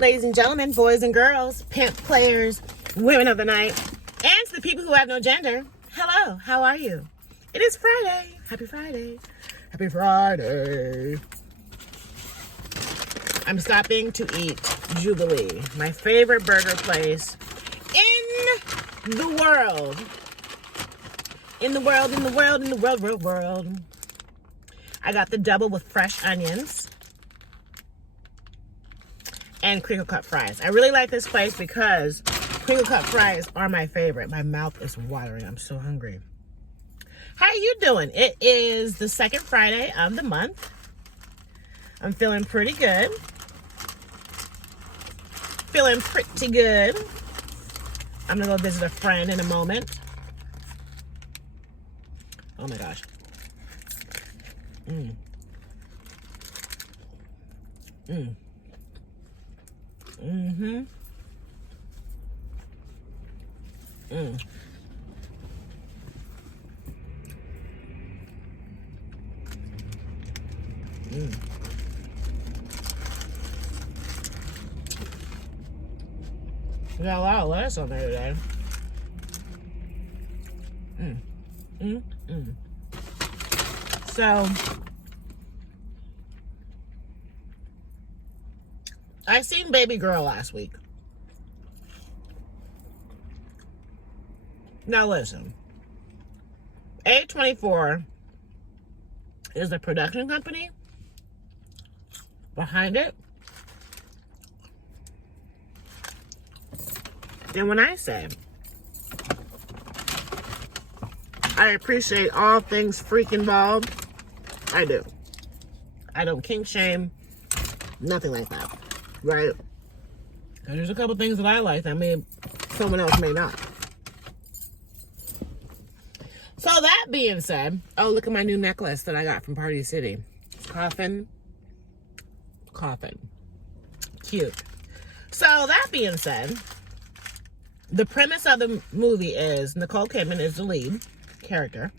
ladies and gentlemen, boys and girls, pimp players, women of the night, and to the people who have no gender, hello, how are you? It is Friday. Happy Friday. Happy Friday. I'm stopping to eat Jubilee, my favorite burger place in the world. In the world. I got the double with fresh onions and crinkle cut fries. I really like this place because crinkle cut fries are my favorite. My mouth is watering. I'm so hungry. How are you doing? It is the second Friday of the month. I'm feeling pretty good. Feeling pretty good. I'm gonna go visit a friend in a moment. Oh my gosh. Mm. Mm-hmm. We got a lot of lettuce on there today. So, I seen BABYGIRL last week. Now listen, A24 is the production company behind it. And when I say I appreciate all things freak involved, I do. I don't kink shame, nothing like that, right? Because there's a couple things that I like that someone else may not. So that being said, oh, look at my new necklace that I got from Party City. Coffin. Cute. So that being said, the premise of the movie is Nicole Kidman is the lead character.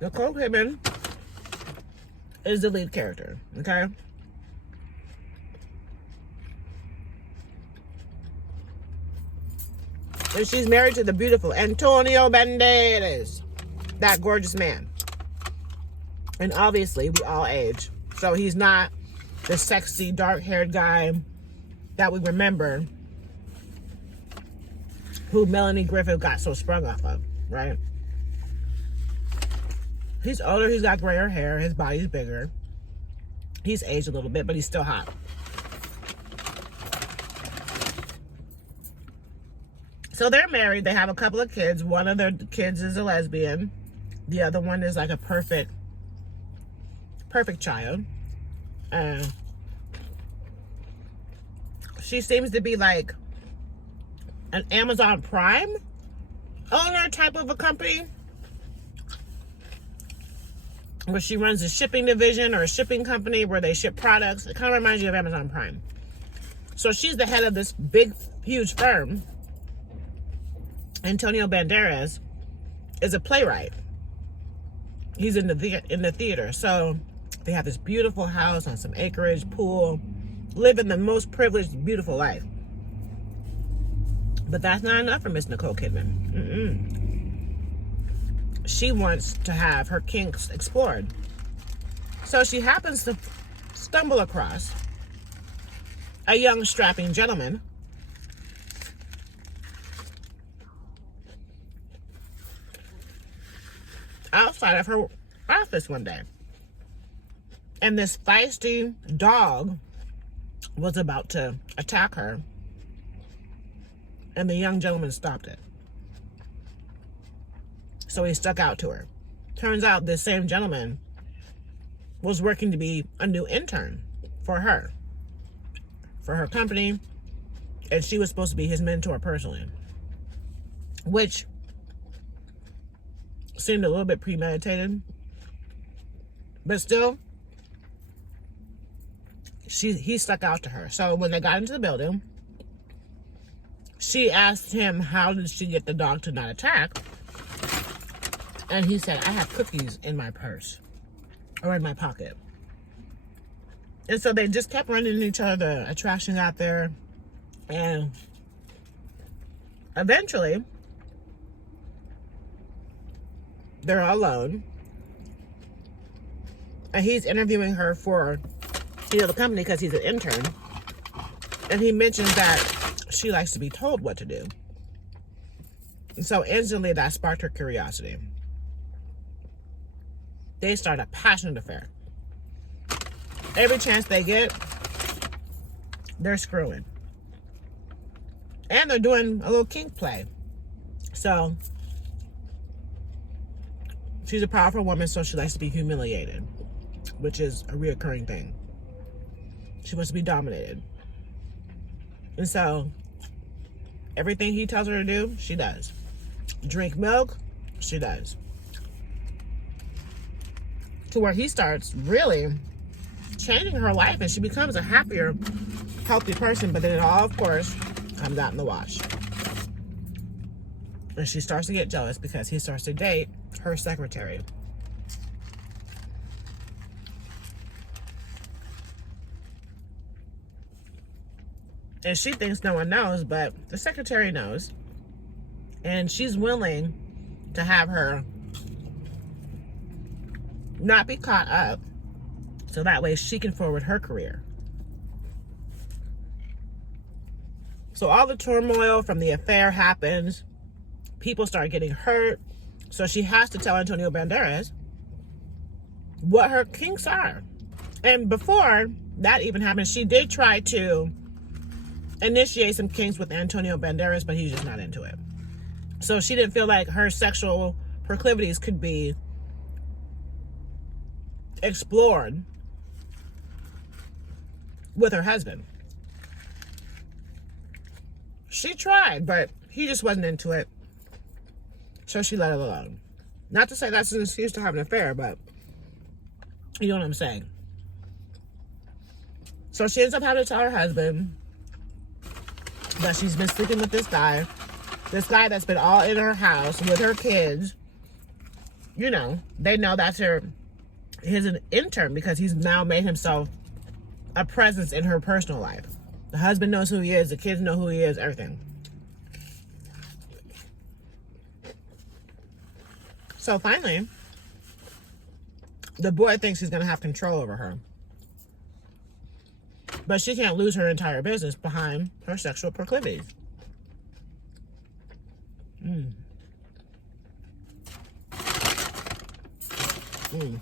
Nicole Kidman is the lead character, okay? And she's married to the beautiful Antonio Banderas, that gorgeous man. And obviously, we all age. So he's not the sexy, dark-haired guy that we remember who Melanie Griffith got so sprung off of, right? He's older, he's got grayer hair, his body's bigger. He's aged a little bit, but he's still hot. So they're married, they have a couple of kids. One of their kids is a lesbian. The other one is like a perfect child. She seems to be like an Amazon Prime owner type of a company, where she runs a shipping division or a shipping company where they ship products. It kind of reminds you of Amazon Prime. So she's the head of this big, huge firm. Antonio Banderas is a playwright. He's in the theater. So they have this beautiful house on some acreage, pool, living the most privileged, beautiful life. But that's not enough for Miss Nicole Kidman. She wants to have her kinks explored. So she happens to stumble across a young strapping gentleman outside of her office one day. And this feisty dog was about to attack her, and the young gentleman stopped it. So he stuck out to her. Turns out this same gentleman was working to be a new intern for her company, and she was supposed to be his mentor personally, which seemed a little bit premeditated. But still, he stuck out to her. So when they got into the building, she asked him how did she get the dog to not attack. And he said, I have cookies in my purse or in my pocket. And so they just kept running into each other. The attraction got there. And eventually, they're alone. And he's interviewing her for, the company because he's an intern. And he mentions that she likes to be told what to do. And so instantly that sparked her curiosity. They start a passionate affair. Every chance they get, they're screwing. And they're doing a little kink play. So, she's a powerful woman, so she likes to be humiliated, which is a reoccurring thing. She wants to be dominated. And so, everything he tells her to do, she does. Drink milk, she does. To where he starts really changing her life and she becomes a happier, healthy person. But then it all, of course, comes out in the wash. And she starts to get jealous because he starts to date her secretary. And she thinks no one knows, but the secretary knows. And she's willing to have her not be caught up so that way she can forward her career. So all the turmoil from the affair happens. People start getting hurt. So she has to tell Antonio Banderas what her kinks are. And before that even happened, she did try to initiate some kinks with Antonio Banderas, but he's just not into it. So she didn't feel like her sexual proclivities could be explored with her husband. She tried, but he just wasn't into it. So she let it alone. Not to say that's an excuse to have an affair, but you know what I'm saying. So she ends up having to tell her husband that she's been sleeping with this guy that's been all in her house with her kids. You know, they know that's his intern because he's now made himself a presence in her personal life. The husband knows who he is, the kids know who he is, everything. So finally, the boy thinks he's going to have control over her. But she can't lose her entire business behind her sexual proclivities. Mm. Mm.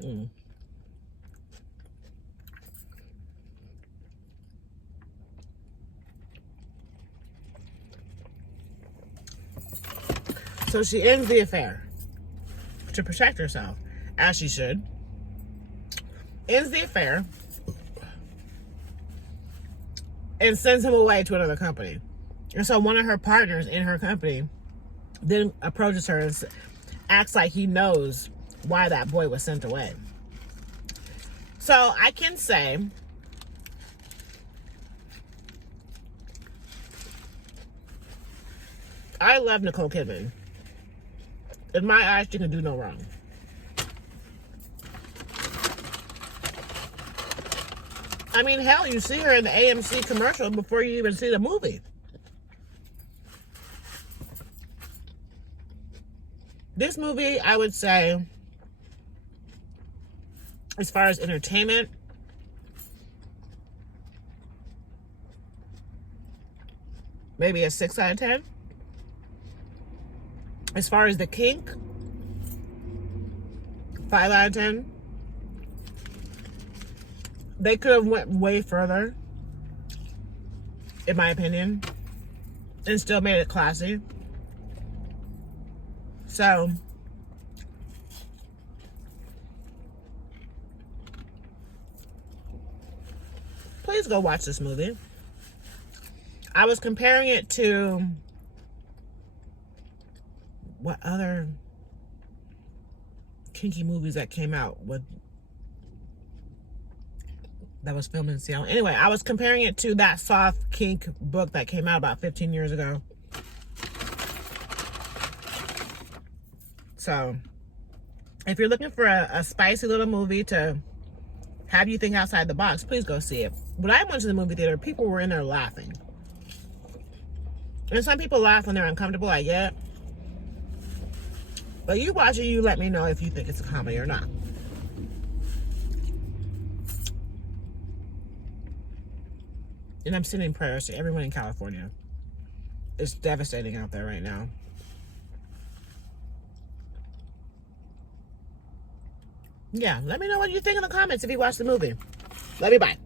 Mm. So she ends the affair to protect herself, as she should. Ends the affair and sends him away to another company. And so one of her partners in her company then approaches her and acts like he knows why that boy was sent away. So I can say I love Nicole Kidman. In my eyes, she can do no wrong. I mean, hell, you see her in the AMC commercial before you even see the movie. This movie, I would say, as far as entertainment, maybe a 6 out of 10. As far as the kink, 5 out of 10. They could have went way further, in my opinion, and still made it classy. So, please go watch this movie. I was comparing it to what other kinky movies that came out with that was filmed in Seattle. Anyway, I was comparing it to that soft kink book that came out about 15 years ago. So, if you're looking for a spicy little movie to have you think outside the box, please go see it. When I went to the movie theater, people were in there laughing. And some people laugh when they're uncomfortable, I get. But you watch it, you let me know if you think it's a comedy or not. And I'm sending prayers to everyone in California. It's devastating out there right now. Yeah, let me know what you think in the comments if you watched the movie. Love you, bye.